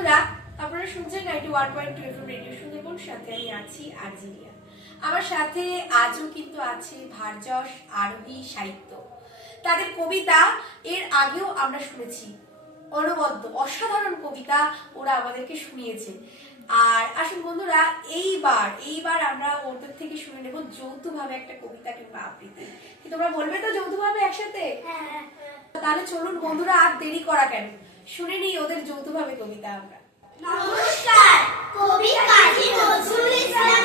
বন্ধুরা, আপনারা শুনছেন 91.2 এফএম রেডিও সুন্দরবন, সাথে আমি আছি আরজিরিয়া। আমার সাথে আজও কিন্তু আছে ভারযশ আরোহী সাহিত্য। তাদের কবিতা এর আগেও আমরা শুনেছি, অনবদ্য অসাধারণ কবিতা ওরা আমাদেরকে শুনিয়েছে। আর আসুন বন্ধুরা, এইবার আমরা ওদের থেকে শুনে নেব যৌথভাবে একটা কবিতা কিংবা আবৃত্তি। তোমরা বলবে তো যৌথভাবে একসাথে? তাহলে চলুন বন্ধুরা, আর দেরি করা কেন, শুনে নিই ওদের যৌথভাবে কবিতা আমরা। নমস্কার, কবি কাজী নজরুল ইসলাম